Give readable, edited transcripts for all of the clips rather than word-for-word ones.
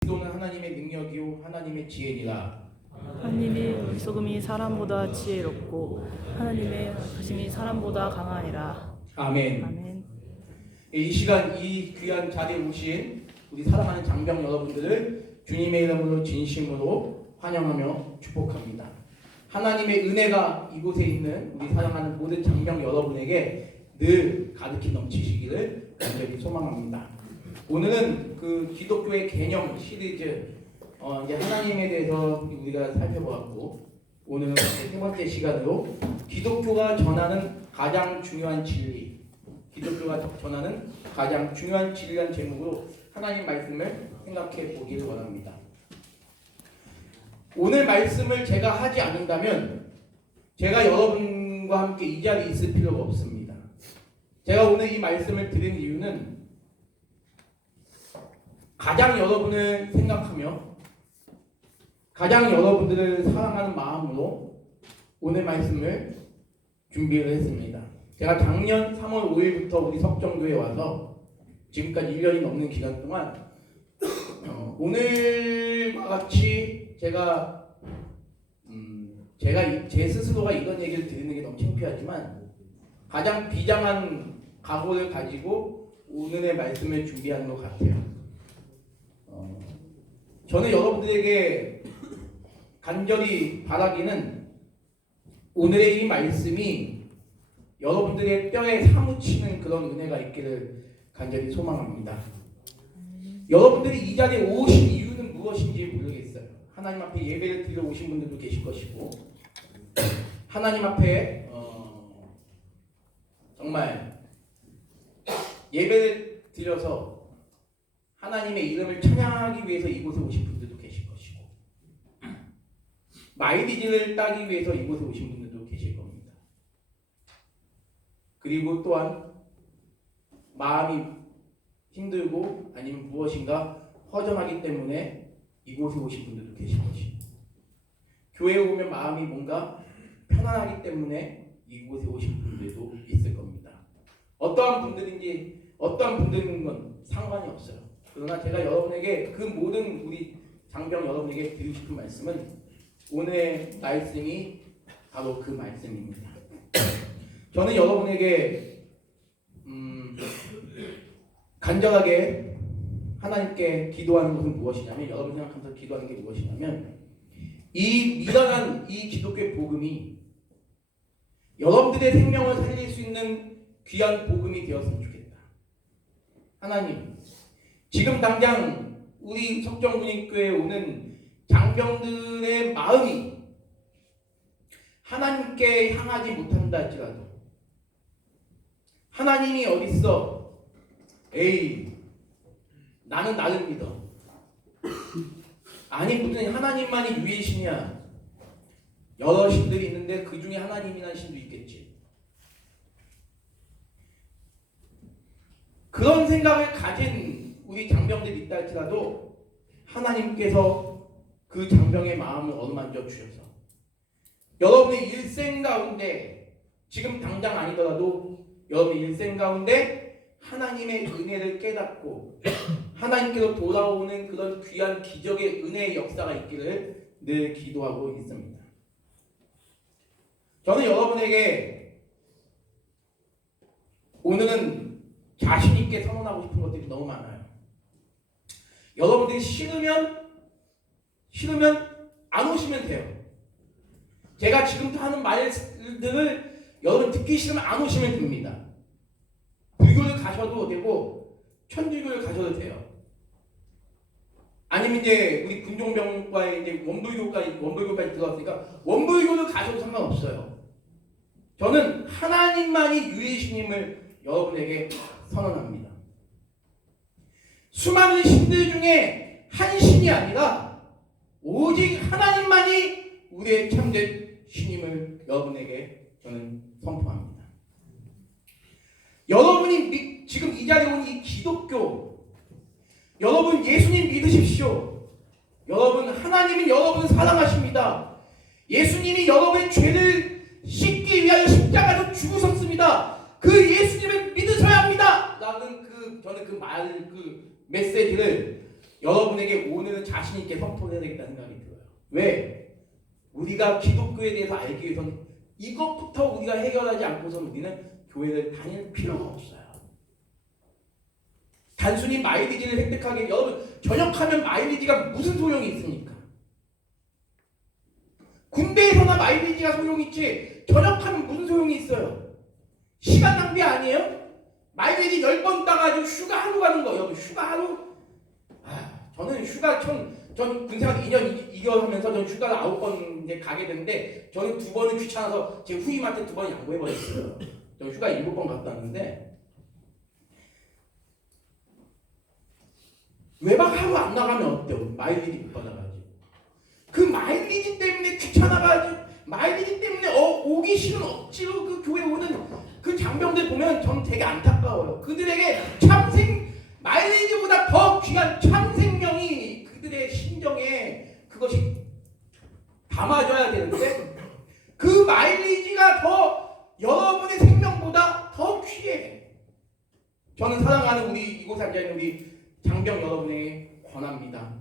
기도는 하나님의 능력이요 하나님의 지혜니라. 하나님의 어리석음이 사람보다 지혜롭고 하나님의 가심이 사람보다 강하니라. 아멘. 아멘. 이 시간 이 귀한 자리에 오신 우리 사랑하는 장병 여러분들을 주님의 이름으로 진심으로 환영하며 축복합니다. 하나님의 은혜가 이곳에 있는 우리 사랑하는 모든 장병 여러분에게 늘 가득히 넘치시기를 간절히 소망합니다. 오늘은 그 기독교의 개념 시리즈 이제 하나님에 대해서 우리가 살펴보았고, 오늘은 세 번째 시간으로 기독교가 전하는 가장 중요한 진리, 기독교가 전하는 가장 중요한 진리라는 제목으로 하나님 말씀을 생각해 보기를 원합니다. 오늘 말씀을 제가 하지 않는다면 제가 여러분과 함께 이 자리에 있을 필요가 없습니다. 제가 오늘 이 말씀을 드린 이유는 가장 여러분을 생각하며 가장 여러분들을 사랑하는 마음으로 오늘 말씀을 준비를 했습니다. 제가 작년 3월 5일부터 우리 석정교회에 와서 지금까지 1년이 넘는 기간 동안 오늘과 같이 제가 제 스스로가 이런 얘기를 드리는 게 너무 창피하지만 가장 비장한 각오를 가지고 오늘의 말씀을 준비하는 것 같아요. 저는 여러분들에게 간절히 바라기는 오늘의 이 말씀이 여러분들의 뼈에 사무치는 그런 은혜가 있기를 간절히 소망합니다. 여러분들이 이 자리에 오신 이유는 무엇인지 모르겠어요. 하나님 앞에 예배를 드리러 오신 분들도 계실 것이고, 하나님 앞에 정말 예배를 드려서 하나님의 이름을 찬양하기 위해서 이곳에 오신 분들도 계실 것이고, 마이리지를 따기 위해서 이곳에 오신 분들도 계실 겁니다. 그리고 또한 마음이 힘들고 아니면 무엇인가 허전하기 때문에 이곳에 오신 분들도 계실 것이고, 교회에 오면 마음이 뭔가 편안하기 때문에 이곳에 오신 분들도 있을 겁니다. 어떠한 분들인지 어떠한 분들인 건 상관이 없어요. 그러나 제가 여러분에게 그 모든 우리 장병 여러분에게 드리고 싶은 말씀은 오늘의 말씀이 바로 그 말씀입니다. 저는 여러분에게 간절하게 하나님께 기도하는 것은 무엇이냐면, 여러분 생각하면서 기도하는 게 무엇이냐면, 이 미련한 이 기독교의 복음이 여러분들의 생명을 살릴 수 있는 귀한 복음이 되었으면 좋겠다. 하나님, 지금 당장 우리 석정군인교회에 오는 장병들의 마음이 하나님께 향하지 못한다 할지라도, 하나님이 어딨어? 에이, 나는 나를 믿어. 아니 무슨 하나님만이 유일 신이야. 여러 신들이 있는데 그 중에 하나님이라는 신도 있겠지. 그런 생각을 가진 우리 장병들이 있다 할지라도 하나님께서 그 장병의 마음을 어루만져 주셔서 여러분의 일생 가운데, 지금 당장 아니더라도 여러분의 일생 가운데 하나님의 은혜를 깨닫고 하나님께로 돌아오는 그런 귀한 기적의 은혜의 역사가 있기를 늘 기도하고 있습니다. 저는 여러분에게 오늘은 자신 있게 선언하고 싶은 것들이 너무 많아요. 여러분들이 싫으면 안 오시면 돼요. 제가 지금부터 하는 말들을 여러분 듣기 싫으면 안 오시면 됩니다. 불교를 가셔도 되고 천주교를 가셔도 돼요. 아니면 이제 우리 군종병과에 이제 원불교까지 들어갔으니까 원불교를 가셔도 상관없어요. 저는 하나님만이 유일신임을 여러분에게 선언합니다. 수많은 신들 중에 한 신이 아니라 오직 하나님만이 우리의 참된 신임을 여러분에게 저는 선포합니다. 여러분이 지금 이 자리에 온 이 기독교, 여러분 예수님 믿으십시오. 여러분 하나님은 여러분을 사랑하십니다. 예수님이 여러분의 죄를 씻기 위하여 십자가에서 죽으셨습니다. 그 예수님을 믿으셔야 합니다. 라는 저는 그 메시지를 여러분에게 오늘은 자신 있게 선포를 해야 되겠다는 생각이 들어요. 왜? 우리가 기독교에 대해서 알기 위해서는 이것부터 우리가 해결하지 않고서는 우리는 교회를 다닐 필요가 없어요. 단순히 마일리지를 획득하게, 여러분 전역하면 마일리지가 무슨 소용이 있습니까? 군대에서나 마일리지가 소용이 있지 전역하면 무슨 소용이 있어요? 시간 낭비 아니에요? 마일리지 10번 따가지고 휴가 하루 가는 거. 여러분 휴가 하루? 저는 휴가 전 군생활 2년 2개월 하면서 전 휴가를 9번 이제 가게 됐는데 저는 2번은 귀찮아서 제 후임한테 2번 양보해버렸어요. 저 휴가 7번 갔다 왔는데 외박 하루 안 나가면 어때요? 마일리지 못 받아가지고. 그 마일리지 때문에 귀찮아가지고 마일리지 때문에 오기 싫은 억지로 그 교회 오는 그 장병들 보면 전 되게 안타까워요. 그들에게 마일리지보다 더 귀한 참 생명이 그들의 심정에 그것이 담아져야 되는데 그 마일리지가 더 여러분의 생명보다 더 귀해. 저는 사랑하는 우리 이곳에 앉아있는 우리 장병 여러분에게 권합니다.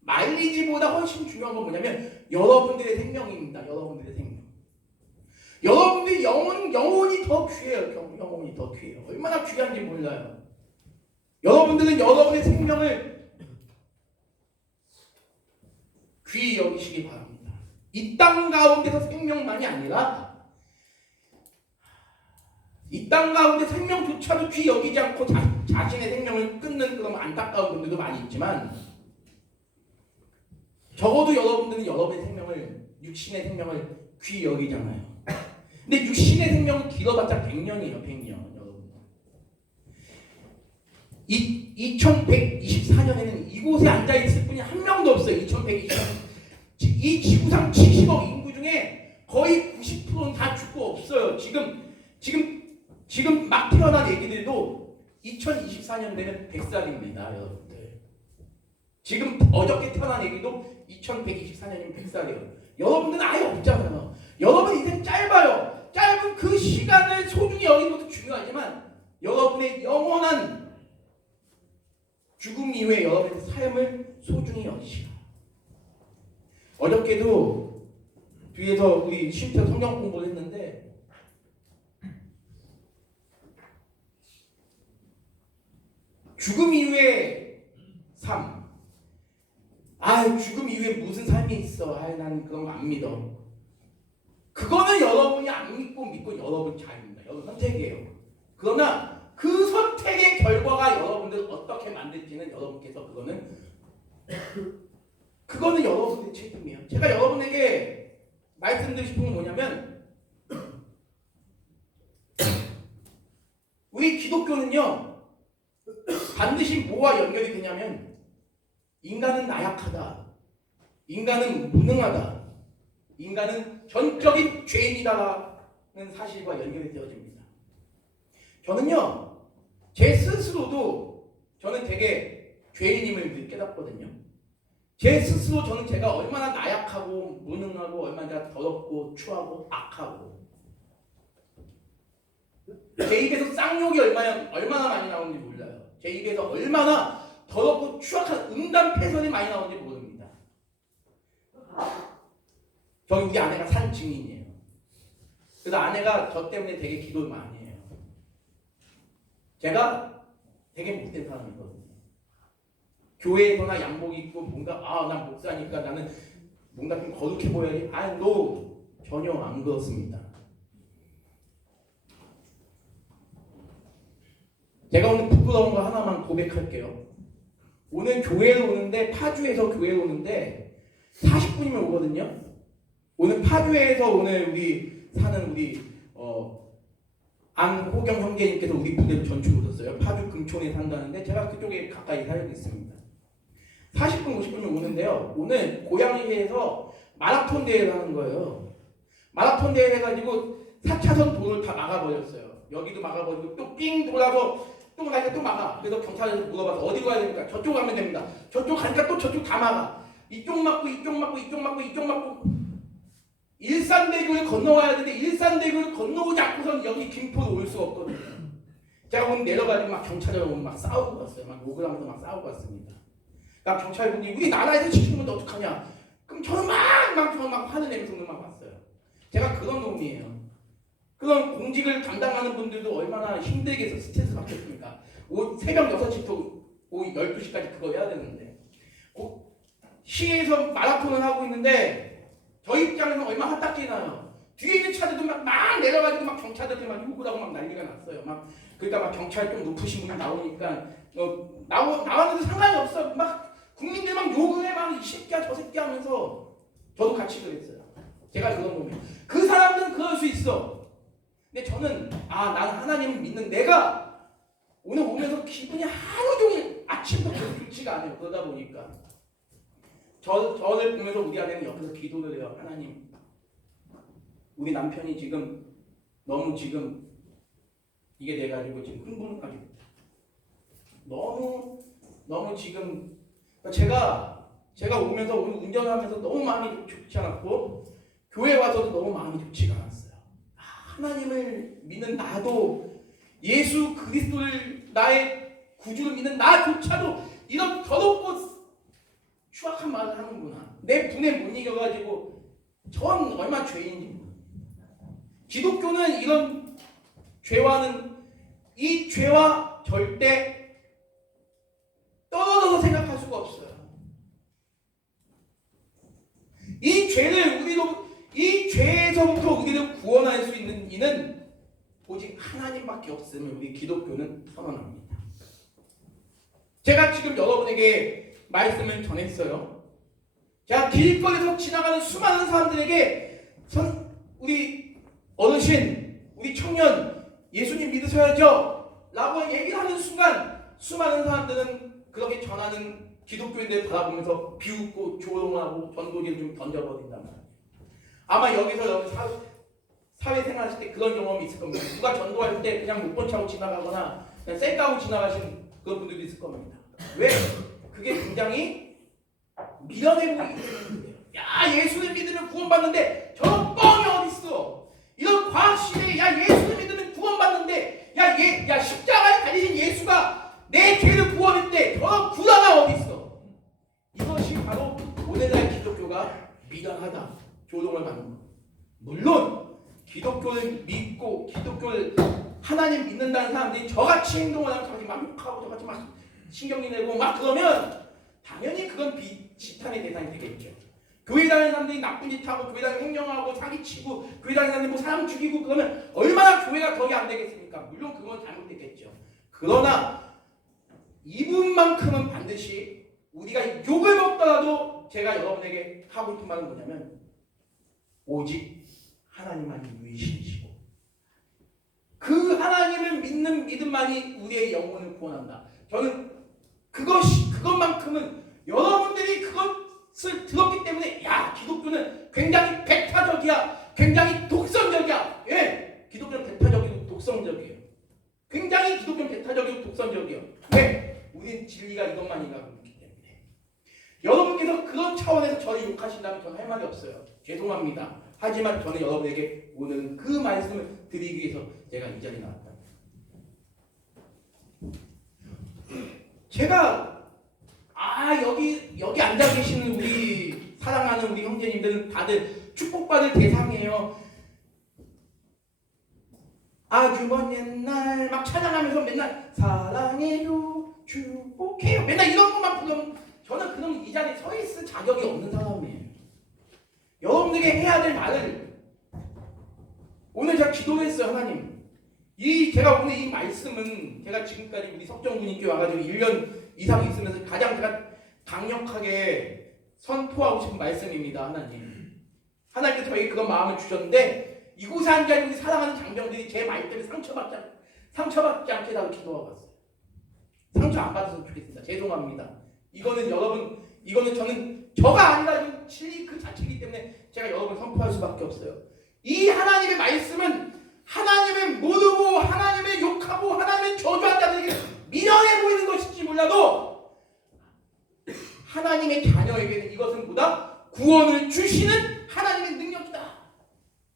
마일리지보다 훨씬 중요한 건 뭐냐면 여러분들의 생명입니다. 여러분들의 생명. 여러분들의 영혼이 더 귀해요. 영혼이 더 귀해요. 얼마나 귀한지 몰라요. 여러분들은 여러분의 생명을 귀히 여기시기 바랍니다. 이 땅 가운데서 생명만이 아니라 이 땅 가운데 생명조차도 귀히 여기지 않고 자신의 생명을 끊는 그런 안타까운 분들도 많이 있지만 적어도 여러분들은 여러분의 생명을 육신의 생명을 귀히 여기잖아요. 근데 육신의 생명은 길어봤자 100년이에요. 100년. 여러분 2124년에는 이곳에 앉아있을 분이 한 명도 없어요. 2124년 이 지구상 70억 인구 중에 거의 90%는 다 죽고 없어요. 지금 막 태어난 애기들도 2024년 되면 100살입니다. 여러분들 지금 어저께 태어난 애기도 2124년이면 100살이에요. 여러분들은 아예 없잖아요. 여러분 인생 짧아요. 짧은 그 시간을 소중히 여기는 것도 중요하지만 여러분의 영원한 죽음 이후에 여러분의 삶을 소중히 여기시라. 어저께도 뒤에서 우리 쉼터 성경 공부를 했는데 죽음 이후의 삶. 죽음 이후에 무슨 삶이 있어. 난 그런 거 안 믿어. 그거는 여러분이 안 믿고 여러분 자유입니다. 여러분 선택이에요. 그러나 그 선택의 결과가 여러분들 어떻게 만들지는 여러분께서 그거는 여러분의 책임이에요. 제가 여러분에게 말씀드리고 싶은 건 뭐냐면 우리 기독교는요 반드시 뭐와 연결이 되냐면 인간은 나약하다. 인간은 무능하다. 인간은 전적인 죄인이다라는 사실과 연결이 되어집니다. 저는요 제 스스로도 저는 되게 죄인임을 깨닫거든요. 제 스스로 제가 얼마나 나약하고 무능하고 얼마나 더럽고 추하고 악하고 제 입에서 쌍욕이 얼마나 많이 나오는지 몰라요. 제 입에서 얼마나 더럽고 추악한 음담패설이 많이 나오는지 모릅니다. 저희 우리 아내가 산 증인이에요. 그래서 아내가 저 때문에 되게 기도를 많이 해요. 제가 되게 못된 사람이거든요. 교회에서나 양복 입고 뭔가 난 목사니까 나는 뭔가 좀 거룩해 보여야지. 전혀 안 그렇습니다. 제가 오늘 부끄러운 거 하나만 고백할게요. 오늘 교회를 오는데 파주에서 교회를 오는데 40분이면 오거든요. 오늘 파주에서 오늘 우리 사는 우리 안호경 형제님께서 우리 부대로 전출 오셨어요. 파주 금촌에 산다는데 제가 그쪽에 가까이 살고 있습니다. 40분 50분이면 오는데요. 오늘 고양시에서 마라톤 대회를 하는 거예요. 마라톤 대회 해가지고 4차선 도로를 다 막아버렸어요. 여기도 막아버리고 또 삥 돌아서 또 가니까 또 막아. 그래서 경찰에서 물어봐서 어디로 가야 됩니까? 저쪽 가면 됩니다. 저쪽 가니까 또 저쪽 다 막아. 이쪽 막고 이쪽 막고 이쪽 막고 이쪽 막고 일산대교를 건너와야 되는데 일산대교를 건너오지 않고선 여기 김포로 올 수가 없거든요. 제가 오늘 내려가지고 막 경찰이랑 막 싸우고 갔어요. 막 욕을 하면서 막 싸우고 갔습니다. 그러니까 경찰분이 우리 나라에서 치신 건데 어떡하냐. 그럼 저는 막 화를 내면서 막 왔어요. 제가 그런 놈이에요. 그런 공직을 담당하는 분들도 얼마나 힘들게 해서 스트레스 받겠습니까? 새벽 6시부터 오후 12시까지 그거 해야 되는데 시에서 마라톤을 하고 있는데 저희 입장에서는 얼마나 화딱지 나요. 뒤에 있는 차들도 막 내려가지고 막 경찰들한테 막 욕을 하고 막 난리가 났어요. 그러니까 막 경찰 좀 높으신 분이 나오니까 나왔는데 상관이 없어. 막 국민들 막 욕을 해. 막 이 새끼야 저 새끼 하면서 저도 같이 그랬어요. 제가 그런 놈이에요. 그 사람들은 그럴 수 있어. 근데 저는 나는 하나님을 믿는 내가 오늘 오면서 기분이 하루 종일 아침부터 좋지가 않아요. 그러다 보니까 저를 보면서 우리 아내는 옆에서 기도를 해요. 하나님, 우리 남편이 지금 너무 지금 이게 돼가지고 지금 흥분해가지고 너무 지금 제가 오면서 오늘 운전을 하면서 너무 마음이 좋지 않았고 교회 와서도 너무 마음이 좋지가 않았어요. 하나님을 믿는 나도 예수 그리스도를 나의 구주를 믿는 나조차도 이런 더럽고 추악한 말을 하는구나. 내 분에 못 이겨가지고 전 얼마나 죄인지 모릅니다. 기독교는 이런 이 죄와 절대 떨어져서 생각할 수가 없어요. 이 죄에서부터 우리를 구원할 수 있는 이는 오직 하나님밖에 없음을 우리 기독교는 선언합니다. 제가 지금 여러분에게 말씀을 전했어요. 제가 길거리에서 지나가는 수많은 사람들에게 우리 어르신, 우리 청년, 예수님 믿으셔야죠 라고 얘기를 하는 순간 수많은 사람들은 그렇게 전하는 기독교인들 바라보면서 비웃고 조롱하고 전도기를 좀 던져버린단 말이에요. 아마 여기서 사회생활 하실 때 그런 경험이 있을 겁니다. 누가 전도할 때 그냥 못 본 척하고 지나가거나 그냥 쌩까고 지나가신 그런 분들도 있을 겁니다. 왜? 그게 굉장히 미련해 보이는 야, 예수를 믿으면 구원받는데 저런 뻥이 어딨어. 이런 과학시대에 야, 예수를 믿으면 구원받는데 야, 십자가에 달리신 예수가 내 죄를 구원했대. 저런 구라가 어딨어. 이것이 바로 오늘날 기독교가 미련하다, 조롱을 받는 것. 물론 기독교를 믿고 기독교를 하나님 믿는다는 사람들이 저같이 행동을 하면 저같이 막 욕하고 저같이 막 신경이 내고 막 그러면 당연히 그건 비지탄의 대상이 되겠죠. 교회 다니는 사람들이 나쁜 짓 하고 교회 다니는 횡령하고 사기치고 교회 다니는 사람들이 뭐 사람 죽이고 그러면 얼마나 교회가 덕이 안 되겠습니까? 물론 그건 잘못됐겠죠. 그러나 이분만큼은 반드시 우리가 욕을 먹더라도 제가 여러분에게 하고 싶은 말은 뭐냐면 오직 하나님만이 유일신이시고 그 하나님을 믿는 믿음만이 우리의 영혼을 구원한다. 저는 그것만큼은 여러분들이 그것을 들었기 때문에 야, 기독교는 굉장히 배타적이야, 굉장히 독선적이야. 예, 기독교는 배타적이고 독선적이에요. 굉장히 기독교는 배타적이고 독선적이에요. 왜? 우리는 진리가 이것만이라고 믿기 때문에. 여러분께서 그런 차원에서 저를 욕하신다면 저는 할 말이 없어요. 죄송합니다. 하지만 저는 여러분에게 오늘은 그 말씀을 드리기 위해서 제가 이 자리에 나왔다. 제가 여기 앉아 계시는 우리 사랑하는 우리 형제님들은 다들 축복받을 대상이에요. 아주 먼 옛날 막 찬양하면서 맨날 사랑해요, 축복해요, 맨날 이런 것만 부르면 저는 그럼 이 자리에 서 있을 자격이 없는 사람이에요. 여러분들에게 해야 될 말을 오늘 제가 기도를 했어요. 하나님, 제가 오늘 이 말씀은 제가 지금까지 우리 석정군님께 와가지고 1년 이상 있으면서 가장 제가 강력하게 선포하고 싶은 말씀입니다. 하나님께서 저에게 그런 마음을 주셨는데 이곳에 앉아있는 우리 사랑하는 장병들이 제 말 때문에 상처받지 않게 나도 기도하고 왔어요. 상처 안 받았으면 좋겠습니다. 죄송합니다. 이거는 저는 저가 아니라 진리 그 자체이기 때문에 제가 여러분 선포할 수밖에 없어요. 이 하나님의 말씀은 하나님을 모르고 하나님을 욕하고 하나님을 저주한 자들에게 미련해 보이는 것일지 몰라도 하나님의 자녀에게는 이것은 보다 구원을 주시는 하나님의 능력이다.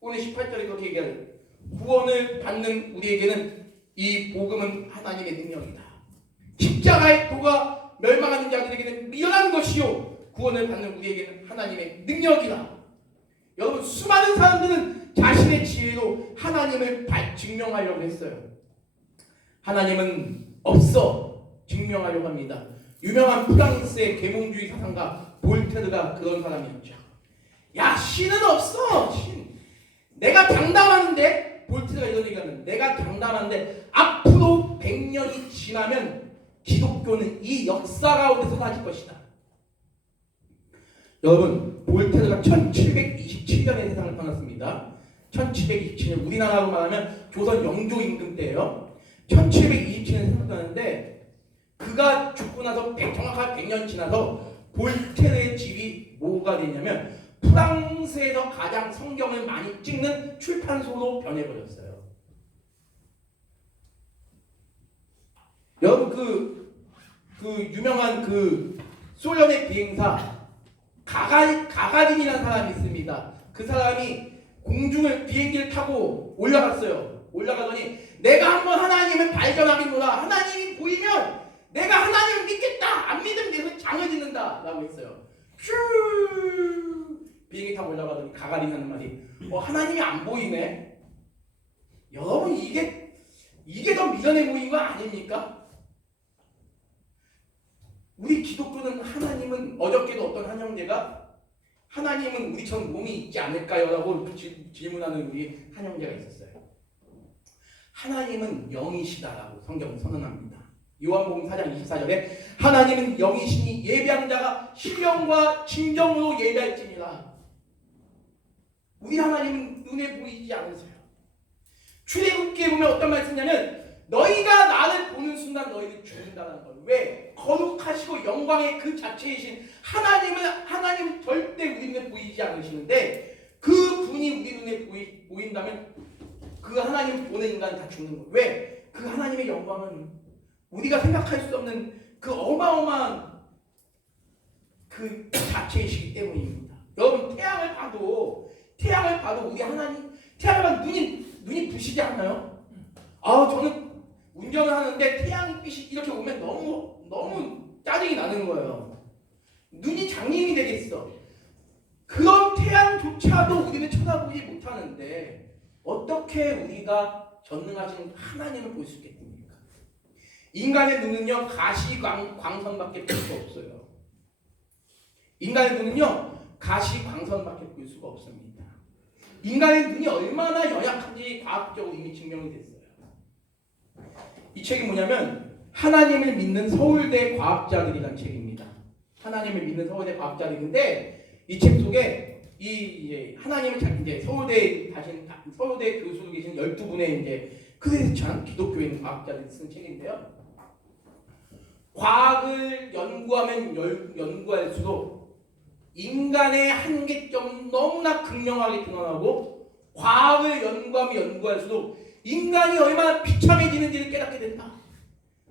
오늘 18절에 그렇게 얘기하는 구원을 받는 우리에게는 이 복음은 하나님의 능력이다. 십자가의 도가 멸망하는 자들에게는 미련한 것이요 구원을 받는 우리에게는 하나님의 능력이다. 여러분, 수많은 사람들은 자신의 지혜로 하나님을 증명하려고 했어요. 하나님은 없어 증명하려고 합니다. 유명한 프랑스의 계몽주의 사상가 볼테르가 그런 사람이었죠. 야, 신은 없어. 신. 내가 장담하는데, 볼테르가 이런 얘기하는, 내가 장담하는데 앞으로 100년이 지나면 기독교는 이 역사 가운데서 사라질 것이다. 여러분, 볼테르가 1727년에 세상을 떠났습니다. 1727년, 우리나라로 말하면 조선 영조 임금 때예요. 1727년에 세상을 떠났는데 그가 죽고 나서 정확하게 100년 지나서 볼테르의 집이 뭐가 됐냐면 프랑스에서 가장 성경을 많이 찍는 출판소로 변해버렸어요. 여러분, 그 유명한 그 소련의 비행사 가가린이라는 사람이 있습니다. 그 사람이 공중을 비행기를 타고 올라갔어요. 올라가더니 내가 한번 하나님을 발견하겠노라. 하나님이 보이면 내가 하나님을 믿겠다. 안 믿으면 내가 장을 짓는다 라고 했어요. 휴, 비행기 타고 올라가더니 가가린 하는 말이 하나님이 안 보이네. 여러분, 이게 더 미련해 보인 거 아닙니까? 우리 기독교는 하나님은, 어저께도 어떤 한 형제가 하나님은 우리처럼 몸이 있지 않을까요? 라고 질문하는 우리 한 형제가 있었어요. 하나님은 영이시다라고 성경은 선언합니다. 요한복음 4장 24절에 하나님은 영이시니 예배하는 자가 신령과 진정으로 예배할지니라. 우리 하나님은 눈에 보이지 않으세요. 출애굽기에 보면 어떤 말씀이냐면 너희가 나를 보는 순간 너희는 죽는다는 거예요. 왜? 거룩하시고 영광의 그 자체이신 하나님은 절대 우리 눈에 보이지 않으시는데 그 분이 우리 눈에 보인다면 그 하나님 보는 인간은 다 죽는 거예요. 왜? 그 하나님의 영광은 우리가 생각할 수 없는 그 어마어마한 그 자체이시기 때문입니다. 여러분, 태양을 봐도 우리 하나님, 태양을 봐도 눈이 부시지 않나요? 저는 운전을 하는데 태양빛이 이렇게 오면 너무 짜증이 나는 거예요. 눈이 장님이 되겠어. 그런 태양조차도 우리는 쳐다보지 못하는데 어떻게 우리가 전능하신 하나님을 볼 수 있겠습니까? 인간의 눈은요, 가시광선밖에 볼 수 없어요. 인간의 눈은요, 가시광선밖에 볼 수가 없습니다. 인간의 눈이 얼마나 연약한지 과학적으로 이미 증명이 됐어요. 이 책이 뭐냐면 하나님을 믿는 서울대 과학자들이라는 책입니다. 하나님을 믿는 서울대 과학자들인데 이 책 속에 이제 하나님을 이제 서울대 교수로 계신 12분의 이제 크리스찬 기독교인 과학자들이 쓴 책인데요. 과학을 연구하면 연구할수록 인간의 한계점이 너무나 극명하게 드러나고 과학을 연구하면 연구할수록 인간이 얼마나 비참해지는지를 깨닫게 된다.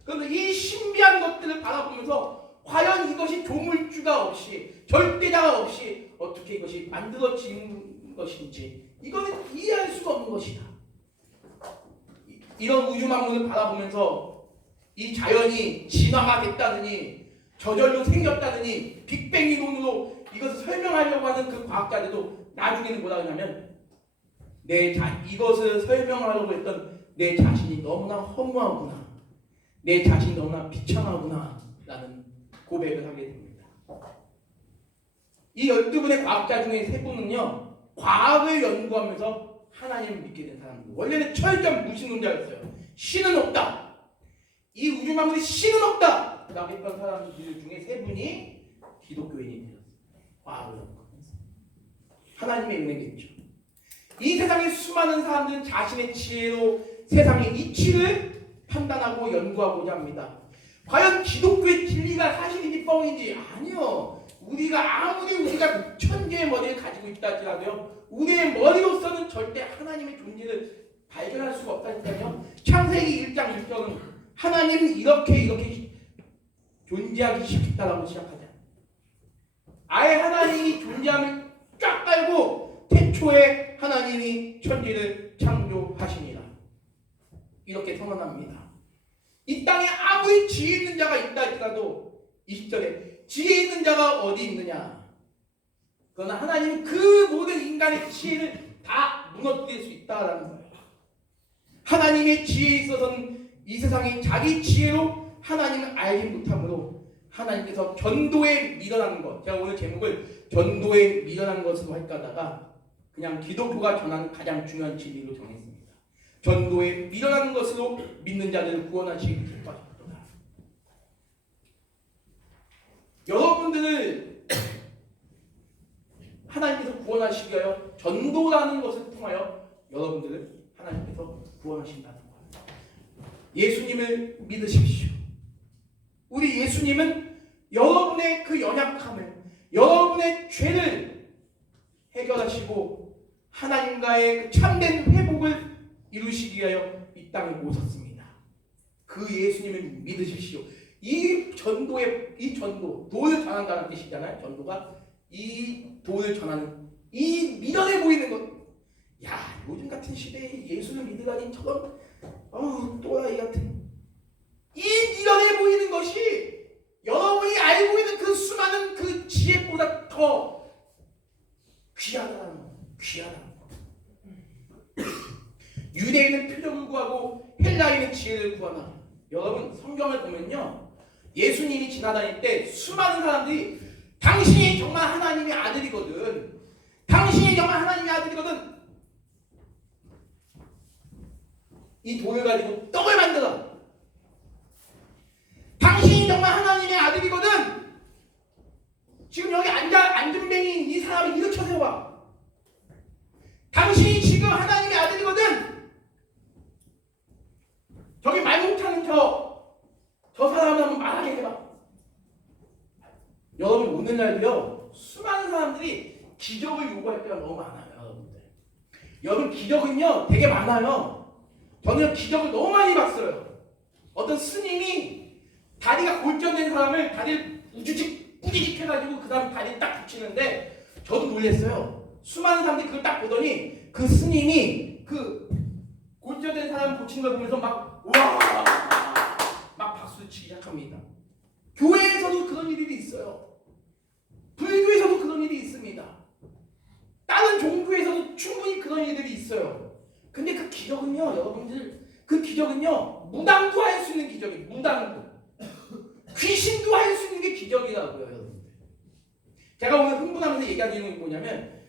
그런데 이 신비한 것들을 바라보면서 과연 이것이 조물주가 없이 절대자가 없이 어떻게 이것이 만들어진 것인지 이거는 이해할 수가 없는 것이다. 이런 우주만물을 바라보면서 이 자연이 진화가 됐다느니 저절로 생겼다느니 빅뱅 이론으로 이것을 설명하려고 하는 그 과학자들도 나중에는 뭐라 하냐면 이것을 설명하려고 했던 내 자신이 너무나 허무하구나, 내 자신이 너무나 비참하구나 라는 고백을 하게 됩니다. 이 12분의 과학자 중에 3분은요 과학을 연구하면서 하나님을 믿게 된 사람들. 원래는 철저한 무신론자였어요. 신은 없다, 이 우주 만물에 신은 없다 라고 했던 사람들 중에 3분이 기독교인이 되었어요. 과학을 연구하면서 하나님의 은혜겠죠. 이 세상의 수많은 사람들은 자신의 지혜로 세상의 이치를 판단하고 연구하고자 합니다. 과연 기독교의 진리가 사실인지 뻥인지? 아니요. 아무리 우리가 천재의 머리를 가지고 있다 할지라도요, 우리의 머리로서는 절대 하나님의 존재를 발견할 수가 없다니까요. 창세기 1장 1절은 하나님은 이렇게 존재하기 시작했다라고 시작하잖아요. 아예 하나님이 존재함을 쫙 깔고 태초에 하나님이 천지를 창조하시니라 이렇게 선언합니다. 이 땅에 아무리 지혜 있는 자가 있다 할지라도 20절에 지혜 있는 자가 어디 있느냐. 그러나 하나님은 그 모든 인간의 지혜를 다 무너뜨릴 수 있다라는 거예요. 하나님의 지혜에 있어서는 이 세상이 자기 지혜로 하나님을 알지 못하므로 하나님께서 전도에 미련한 것, 제가 오늘 제목을 전도에 미련한 것으로 할까 하다가 그냥 기독교가 전하는 가장 중요한 진리로 정했습니다. 전도에 미련한 것으로 믿는 자들을 구원하시기 기뻐하셨도다. 여러분들을 하나님께서 구원하시기 위하여 전도라는 것을 통하여 여러분들을 하나님께서 구원하신다는 거예요. 예수님을 믿으십시오. 우리 예수님은 여러분의 그 연약함을, 여러분의 죄를 해결하시고 하나님과의 그 참된 회복을 이루시기 위하여 이 땅에 오셨습니다. 그 예수님을 믿으십시오. 이 전도, 도를 전한다는 뜻이잖아요. 전도가 이 도를 전하는, 이 미련해 보이는 것. 야, 요즘 같은 시대에 예수를 믿으라니 저런 또라이 같은 이 미련해 보이는 것이 여러분이 알고 있는 그 수많은 그 지혜보다 더 귀하다는 거. 유대인은 표적을 구하고 헬라인은 지혜를 구하나. 여러분 성경을 보면요, 예수님이 지나다닐 때 수많은 사람들이 당신이 정말 하나님의 아들이거든, 당신이 정말 하나님의 아들이거든, 이 돌을 가지고 떡을 만들어, 당신이 정말 하나님의 아들이거든, 지금 여기 앉은 뱅이 이 사람을 일으켜 세워봐, 당신이 지금 하나님의 아들이거든, 저기 말 못하는 저 사람을 한번 말하게 해봐. 여러분 오늘날도요 수많은 사람들이 기적을 요구할 때가 너무 많아요. 여러분 기적은요 되게 많아요. 저는 기적을 너무 많이 봤어요. 어떤 스님이 다리가 골절된 사람을 다리를 우지직 해가지고 그 사람 다리를 딱 붙이는데 저도 놀랐어요. 수많은 사람들이 그걸 딱 보더니 그 스님이 그 골절된 사람 고치는 걸 보면서 막 박수 치기 시작합니다. 교회에서도 그런 일이 있어요. 불교에서도 그런 일이 있습니다. 다른 종교에서도 충분히 그런 일들이 있어요. 근데 그 기적은요, 여러분들, 그 기적은요 무당도 할 수 있는 기적이에요. 무당도, 귀신도 할 수 있는 게 기적이라고요, 여러분들. 제가 오늘 흥분하면서 얘기하는 내용이 뭐냐면,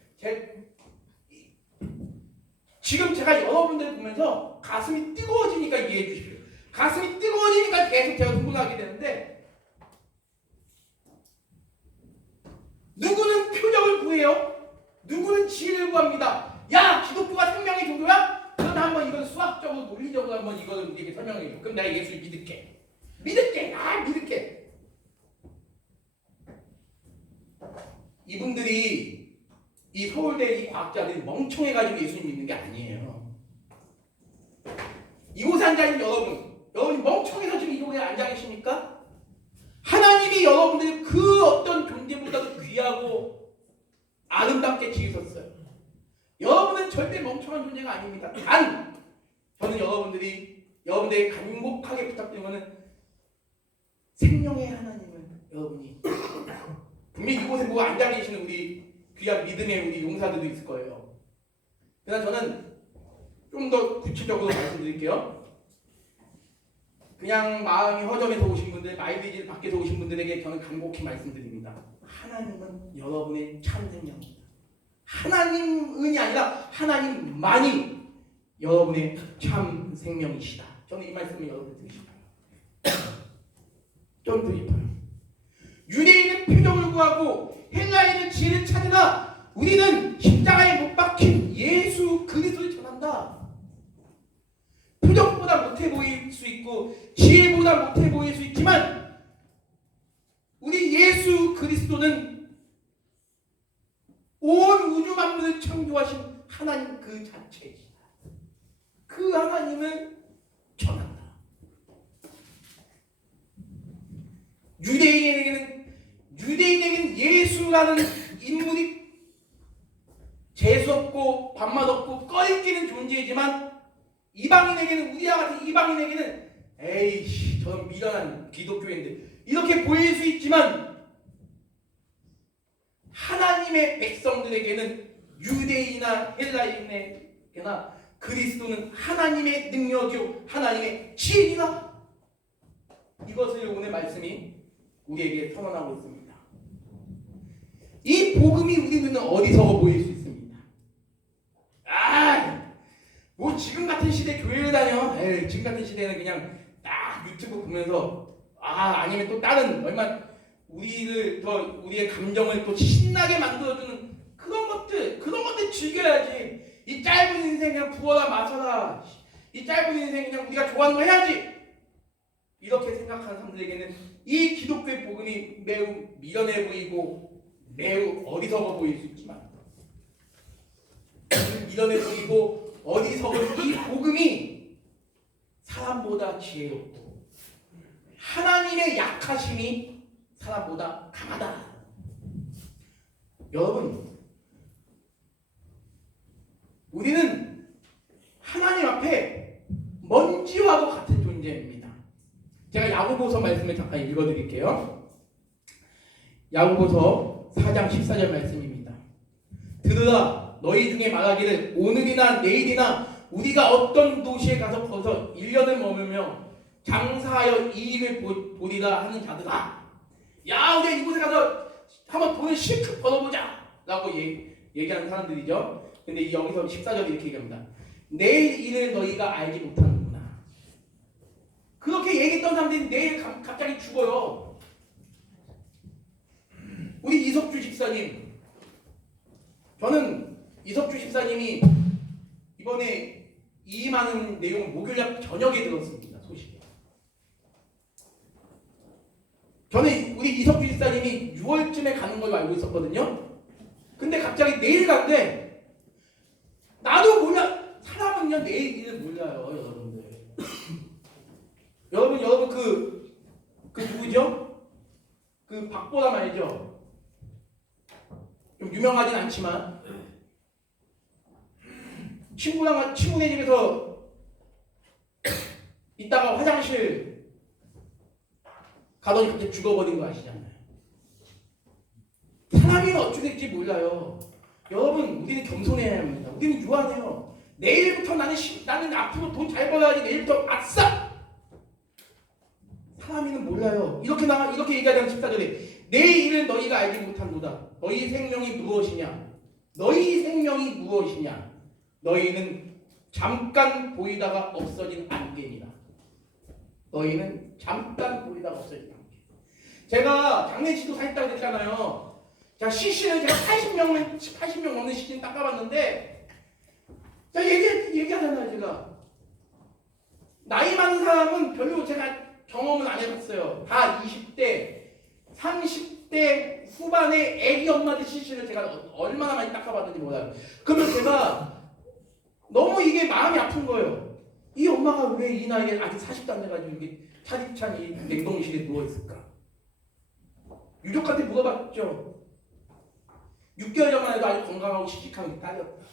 지금 제가 여러분들 보면서 가슴이 뜨거워지니까 이해해 주십시오. 가슴이 뜨거워지니까 계속 제가 흥분하게 되는데, 누구는 표적을 구해요? 누구는 지혜를 구합니다. 야, 기독교가 생명의 종교야? 그럼 한번 이걸 수학적으로 논리적으로 한번 이걸 우리에게 설명해 줘. 그럼 내가 예수를 믿을게. 믿을게. 이분들이, 이 서울대 이 과학자들이 멍청해가지고 예수님 믿는 게 아니에요. 이곳에 앉아있는 여러분이 멍청해서 지금 이곳에 앉아 계십니까? 하나님이 여러분들이 그 어떤 존재보다도 귀하고 아름답게 지으셨어요. 여러분은 절대 멍청한 존재가 아닙니다. 단 저는 여러분들에게 간곡하게 부탁드리는 것은 생명의 하나님을 여러분이 분명히 이곳에 뭐 앉아 계시는 우리 귀한 믿음의 우리 용사들도 있을 거예요. 그러나 저는 좀 더 구체적으로 말씀드릴게요. 그냥 마음이 허전해서 오신 분들, 마일리지를 밖에서 오신 분들에게 저는 간곡히 말씀드립니다. 하나님은 여러분의 참 생명입니다. 하나님은이 아니라 하나님만이 여러분의 참 생명이시다. 저는 이 말씀을 여러분께 드리고 싶어요. 좀 더 깊어요. 유대인은 표적을 구하고 헬라인은 지혜를 찾으나 우리는 십자가에 못 박힌 예수 그리스도를 전한다. 표적보다 못해 보일 수 있고 지혜보다 못해 보일 수 있지만 우리 예수 그리스도는 온 우주 만물을 창조하신 하나님 그 자체이시다. 그 하나님을 전한다. 유대인에게는 예수라는 인물이 재수없고 밥맛없고 꺼리끼는 존재이지만 이방인에게는, 우리와 같은 이방인에게는 에이씨 저런 미련한 기독교인들, 이렇게 보일 수 있지만 하나님의 백성들에게는 유대인이나 헬라인에게나 그리스도는 하나님의 능력이요 하나님의 지혜이다. 이것을 오늘 말씀이 우리에게 선언하고 있습니다. 이 복음이 우리 눈은 어디서 보일 수 있습니다. 뭐 지금 같은 시대 교회를 다녀? 지금 같은 시대는 그냥 딱 유튜브 보면서 아니면 또 다른 얼마 우리의 감정을 또 신나게 만들어주는 그런 것들 즐겨야지. 이 짧은 인생 그냥 부어라 마셔라. 이 짧은 인생 그냥 우리가 좋아하는 거 해야지. 이렇게 생각하는 사람들에게는 이 기독교의 복음이 매우 미련해 보이고 매우 어리석어 보일 수 있지만 미련해 보이고 어리석은 이 복음이 사람보다 지혜롭고 하나님의 약하심이 사람보다 강하다. 여러분, 우리는 하나님 앞에 먼지와도 같은 존재입니다. 제가 야고보서 말씀을 잠깐 읽어드릴게요. 야고보서 4장 14절 말씀입니다. 들으라, 너희 중에 말하기를 오늘이나 내일이나 우리가 어떤 도시에 가서 거기서 1년을 머물며 장사하여 이익을 보리라 하는 자들아, 야 우리가 이곳에 가서 한번 돈을 실컷 벌어보자 라고 얘기하는 사람들이죠. 근데 여기서 14절에 이렇게 얘기합니다. 내일 일을 너희가 알지 못하는구나. 그렇게 얘기했던 사람들이 내일 갑자기 죽어요. 우리 이석주 집사님, 저는 이석주 집사님이 이번에 이임하는 내용을 목요일 저녁에 들었습니다. 소식에. 저는 우리 이석주 집사님이 6월쯤에 가는 걸로 알고 있었거든요. 근데 갑자기 내일 간대. 나도 몰라. 사람은요 내일 일을 몰라요, 여러분들. 여러분 그 누구죠? 그 박보람 알죠? 좀 유명하진 않지만 친구네 집에서 있다가 화장실 가더니 갑자기 죽어버린 거 아시잖아요. 사람이 어떻게 될지 몰라요. 여러분, 우리는 겸손해야 합니다. 우리는 유한해요. 내일부터 나는 앞으로 돈 잘 벌어야지. 내일부터 아싸! 사람이는 몰라요. 이렇게 얘기하자면 14절에 내일 일을 너희가 알지 못한도다. 너희 생명이 무엇이냐? 너희는 잠깐 보이다가 없어진 안개니라. 너희는 잠깐 보이다가 없어진 안개. 제가 장례식도 사했다고 그랬잖아요. 자, 시신을 제가 80명 넘는 시신 닦아봤는데, 자, 얘기하잖아요, 제가. 나이 많은 사람은 별로 제가 경험을 안 해봤어요. 다 20대, 30대 후반의 애기 엄마들 시신을 제가 얼마나 많이 닦아봤는지 몰라요. 그러면 제가 너무 이게 마음이 아픈 거예요. 이 엄마가 왜 이 나이에 아직 40도 안 돼가지고 이렇게 차디찬 이 냉동실에 누워있을까? 유족한테 물어봤죠. 6개월 전만 해도 아주 건강하고 씩씩한 딸이었다.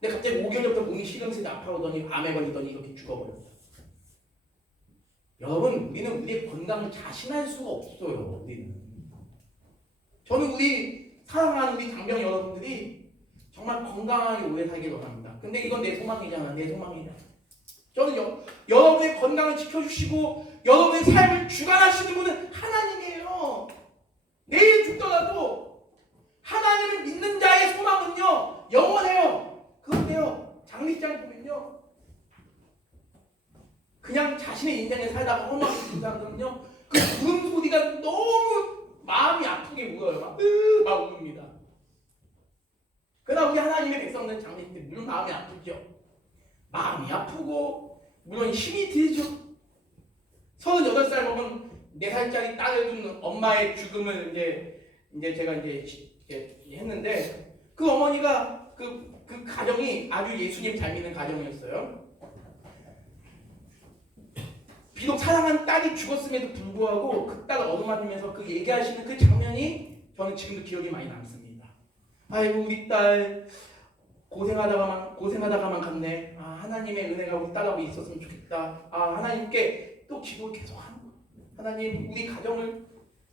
근데 갑자기 5개월 전부터 몸이 시금치도 아파오더니 암에 걸리더니 이렇게 죽어버렸다. 여러분, 우리는 우리의 건강을 자신할 수가 없어요. 저는 우리 사랑하는 우리 장병 여러분들이 정말 건강하게 오래 살길 원합니다. 근데 이건 내 소망이잖아. 저는 여러분의 건강을 지켜주시고 여러분의 삶을 주관하시는 분은 하나님이에요. 내일 죽더라도 하나님을 믿는 자의 소망은요 영원해요. 그런데요, 장례식장에 보면요, 그냥 자신의 인생을 살다가 험하게 죽은 사람들은요, 그 울음 소리가 너무 마음이 아프게 울어요. 막 웁니다. 그러나 우리 하나님의 백성들은 장례식 때 물론 마음이 아프죠. 마음이 아프고 물론 힘이 들죠. 38살 먹은 4살짜리 딸을 둔 엄마의 죽음을 이제 제가 했는데, 그 어머니가 그 가정이 아주 예수님 잘 믿는 가정이었어요. 비록 사랑한 딸이 죽었음에도 불구하고 그 딸을 어루만지면서 그 얘기하시는 그 장면이 저는 지금도 기억이 많이 남습니다. 아이고, 우리 딸 고생하다가만 갔네. 하나님의 은혜가 우리 딸하고 있었으면 좋겠다. 하나님께 또 기도를 계속하는 거예요. 하나님, 우리 가정을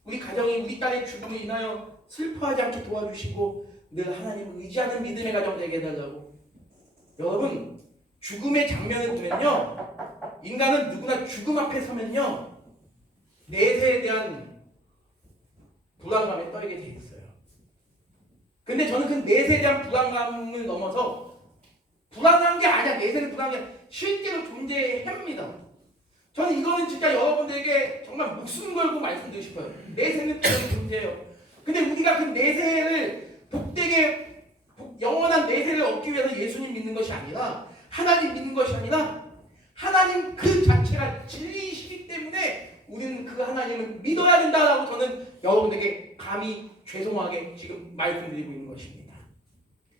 우리 가정이 우리 딸의 죽음을 인하여 슬퍼하지 않게 도와주시고 늘 하나님을 의지하는 믿음의 가정 되게 해달라고. 여러분, 죽음의 장면을 보면요, 인간은 누구나 죽음 앞에 서면요 내세에 대한 불안감에 떨게 돼 있어요. 근데 저는 그 내세에 대한 불안감을 넘어서 불안한 게 아니야. 내세는 불안한 게 실제로 존재합니다. 저는 이거는 진짜 여러분들에게 정말 목숨 걸고 말씀드리고 싶어요. 내세는 분명히 존재해요. 근데 우리가 그 내세를 복되게 영원한 내세를 얻기 위해서 예수님 믿는 것이 아니라, 하나님 믿는 것이 아니라, 하나님 그 자체가 진리이시기 때문에 우리는 그 하나님을 믿어야 된다라고 저는 여러분들에게 감히 죄송하게 지금 말씀드리고 있는 것입니다.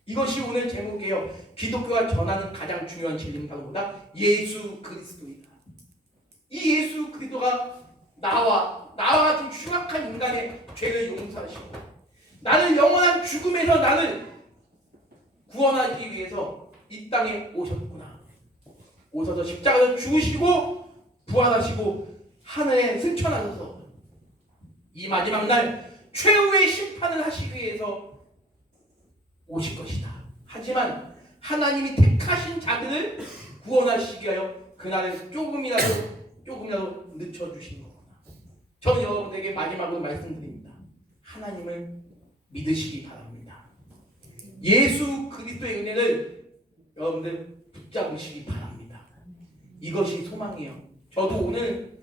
이것이 오늘 제목이에요. 기독교가 전하는 가장 중요한 진리는 바로 뭐다? 예수 그리스도이다. 이 예수 그리스도가 나와 같은 흉악한 인간의 죄를 용서하시고 나를 영원한 죽음에서 나를 구원하기 위해서 이 땅에 오셨구나. 오셔서 십자가에서 죽으시고 부활하시고 하늘에 승천하셔서 이 마지막 날 최후의 심판을 하시기 위해서 오실 것이다. 하지만 하나님이 택하신 자들을 구원하시기 위하여 그날을 조금이라도 늦춰주신 거구나. 저는 여러분에게 마지막으로 말씀드립니다. 하나님을 믿으시기 바랍니다. 예수 그리스도의 은혜를 여러분들 붙잡으시기 바랍니다. 이것이 소망이에요. 저도 오늘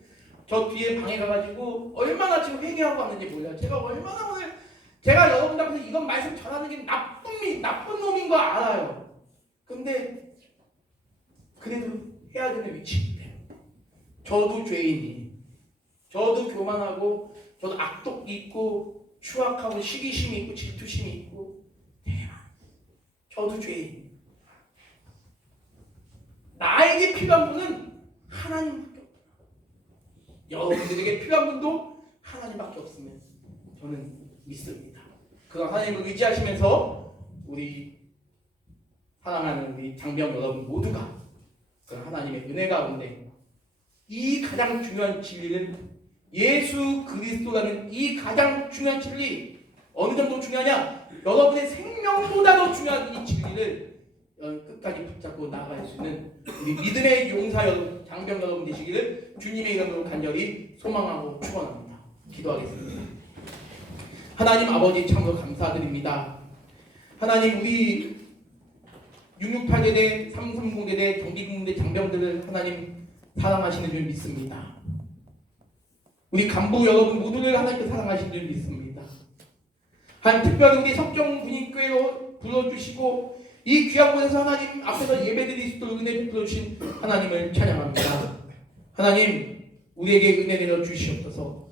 저 뒤에 방에 가가지고 얼마나 지금 회개하고 왔는지 몰라요. 제가 여러분 앞에서 이건 말씀 전하는 게 나쁜 놈인 거 알아요. 근데 그래도 해야 되는 위치인데, 저도 죄인이, 저도 교만하고, 저도 악독이 있고, 추악하고, 시기심이 있고, 질투심이 있고, 저도 죄인. 나에게 필요한 분은 하나님밖에 없다. 여러분들에게 필요한 분도 하나님밖에 없으면 저는 믿습니다. 그 하나님을 의지하시면서 우리 사랑하는 우리 장병 여러분 모두가 그 하나님의 은혜 가운데 이 가장 중요한 진리를, 예수 그리스도라는 이 가장 중요한 진리, 어느 정도 중요하냐? 여러분의 생명보다 더 중요한 이 진리를 끝까지 붙잡고 나아갈 수 있는 우리 믿음의 용사 여러분, 장병 여러분 되시기를 주님의 이름으로 간절히 소망하고 축원합니다. 기도하겠습니다. 하나님 아버지 참으로 감사드립니다. 하나님, 우리 668대대, 330대대, 경기군대 장병들을 하나님 사랑하시는 줄 믿습니다. 우리 간부 여러분 모두를 하나님께 사랑하시는 줄 믿습니다. 특별히 우리 석정군인교회로 불러주시고 이 귀한 곳에서 하나님 앞에서 예배드릴 수 있도록 은혜 베풀어 주신 하나님을 찬양합니다. 하나님, 우리에게 은혜 내려 주시옵소서.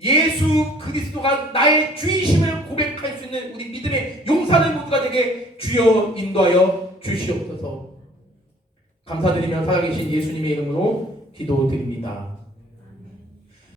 예수 그리스도가 나의 주이심을 고백할 수 있는 우리 믿음의 용사들 모두가 되게 주여 인도하여 주시옵소서. 감사드리며 살아계신 예수님의 이름으로 기도드립니다.